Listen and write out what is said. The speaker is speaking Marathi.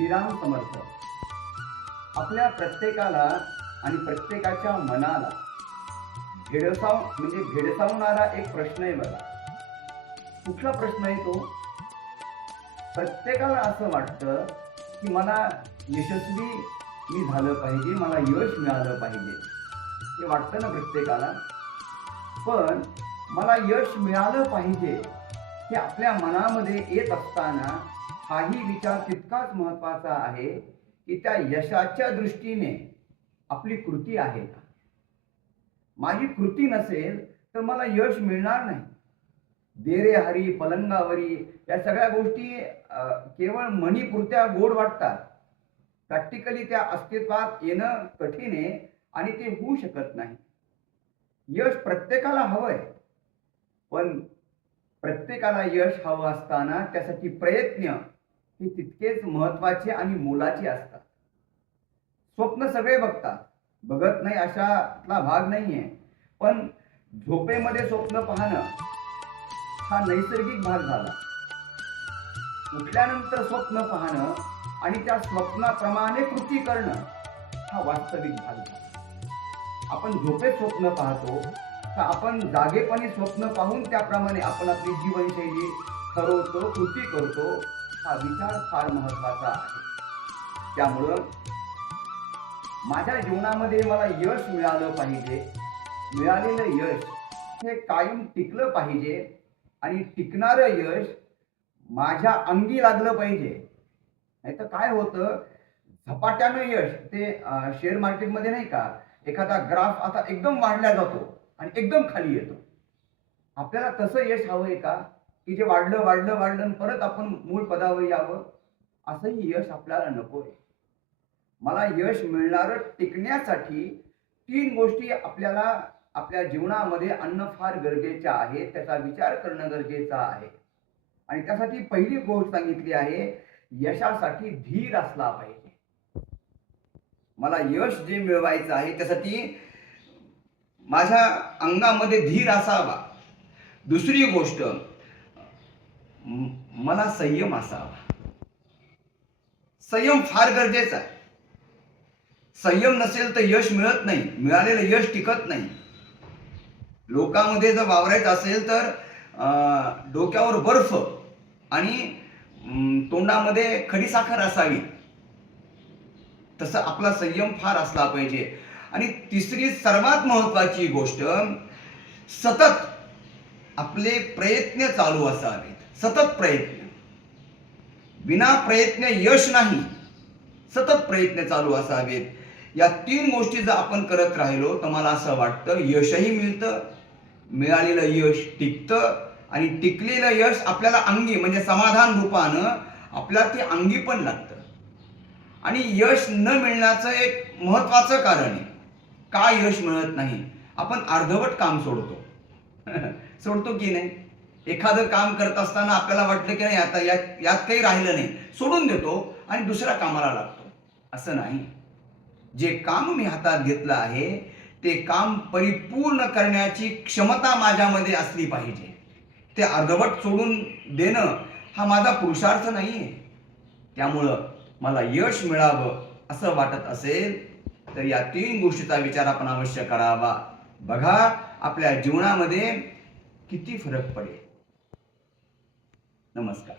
श्रीराम समर्थ. आपल्या प्रत्येकाला आणि प्रत्येकाच्या मनाला भेडसावणारा एक प्रश्न आहे बघा. कुठला प्रश्न आहे तो? प्रत्येकाला असं वाटतं की मला यशस्वी मी झालं पाहिजे, मला यश मिळालं पाहिजे, हे वाटतं ना प्रत्येकाला. पण मला यश मिळालं पाहिजे हे आपल्या मनामध्ये येत असताना हाही विचार तितकाच महत्वाचा आहे की त्या यशाच्या दृष्टीने आपली कृती आहे का. माझी कृती नसेल तर मला यश मिळणार नाही. देरे हरी पलंगावरी या सगळ्या गोष्टी केवळ मनीपुरत्या गोड वाटतात. प्रॅक्टिकली त्या अस्तित्वात येणं कठीण आहे आणि ते होऊ शकत नाही. यश प्रत्येकाला हवंय, पण प्रत्येकाला यश हवं असताना त्यासाठी प्रयत्न हे तितकेच महत्वाचे आणि मोलाचे असतात. स्वप्न सगळे बघतात, बघत नाही अशातला भाग नाहीये, पण झोपेमध्ये स्वप्न पाहणं हा नैसर्गिक भाग झाला. उठल्यानंतर स्वप्न पाहणं आणि त्या स्वप्नाप्रमाणे कृती करणं हा वास्तविक भाग झाला. आपण झोपेत स्वप्न पाहतो तर आपण जागेपणी स्वप्न पाहून त्याप्रमाणे आपण आपली जीवनशैली ठरवतो, कृती करतो. हा विचार फार महत्वाचा आहे. त्यामुळं माझ्या जीवनामध्ये मला यश मिळालं पाहिजे. मिळालेलं यश हे कायम टिकलं पाहिजे आणि टिकणारं यश माझ्या अंगी लागलं पाहिजे. नाही तर काय होतं, झपाट्यानं यश ते शेअर मार्केटमध्ये नाही का, एखादा ग्राफ आता एकदम वाढला जातो आणि एकदम खाली येतो. आपल्याला तसं यश हवंय का की जे वाढलं वाढलं वाढलं आणि परत आपण मूळ पदावर यावं? असंही यश आपल्याला नकोय. मला यश मिळणारं टिकण्यासाठी 3 गोष्टी आपल्याला आपल्या जीवनामध्ये आणणं फार गरजेचं आहे. त्याचा विचार करणं गरजेचं आहे. आणि त्यासाठी पहिली गोष्ट सांगितली आहे, यशासाठी धीर असला पाहिजे. मला यश जे मिळवायचं आहे त्यासाठी माझ्या अंगामध्ये धीर असावा. दुसरी गोष्ट, मला संयम असावा. संयम फार गरजेचा आहे. संयम नसेल तर यश मिळत नाही, मिळालेलं यश टिकत नाही. लोकांमध्ये जर वावरायचं असेल तर डोक्यावर बर्फ आणि तोंडामध्ये खडीसाखर असावी. तसं आपला संयम फार असला पाहिजे. आणि तिसरी सर्वात महत्वाची गोष्ट, सतत आपले प्रयत्न चालू असावेत. सतत प्रयत्न, बिना प्रयत्न यश नाही. सतत प्रयत्न चालू असावेत. या 3 गोष्टी जर आपण करत राहिलो तर मला असं वाटतं यशही मिळतं, मिळालेलं यश टिकतं आणि टिकलेलं यश आपल्याला अंगी म्हणजे समाधान रूपानं आपल्याला ते अंगी पण लागतं. आणि यश न मिळण्याचं एक महत्वाचं कारण आहे. का यश मिळत नाही? आपण अर्धवट काम सोडतो. सोडतो की नाही? एखादं काम करत असताना आपल्याला वाटलं की नाही आता यात काही राहिलं नाही, सोडून देतो आणि दुसऱ्या कामाला लागतो. असं नाही. जे काम मी हातात घेतलं आहे ते काम परिपूर्ण करण्याची क्षमता माझ्यामध्ये असली पाहिजे. ते अर्धवट सोडून देणं हा माझा पुरुषार्थ नाहीये. त्यामुळं मला यश मिळावं असं वाटत असेल तर या 3 गोष्टीचा विचार आपण अवश्य करावा. बघा आपल्या जीवनामध्ये किती फरक पडेल. नमस्कार.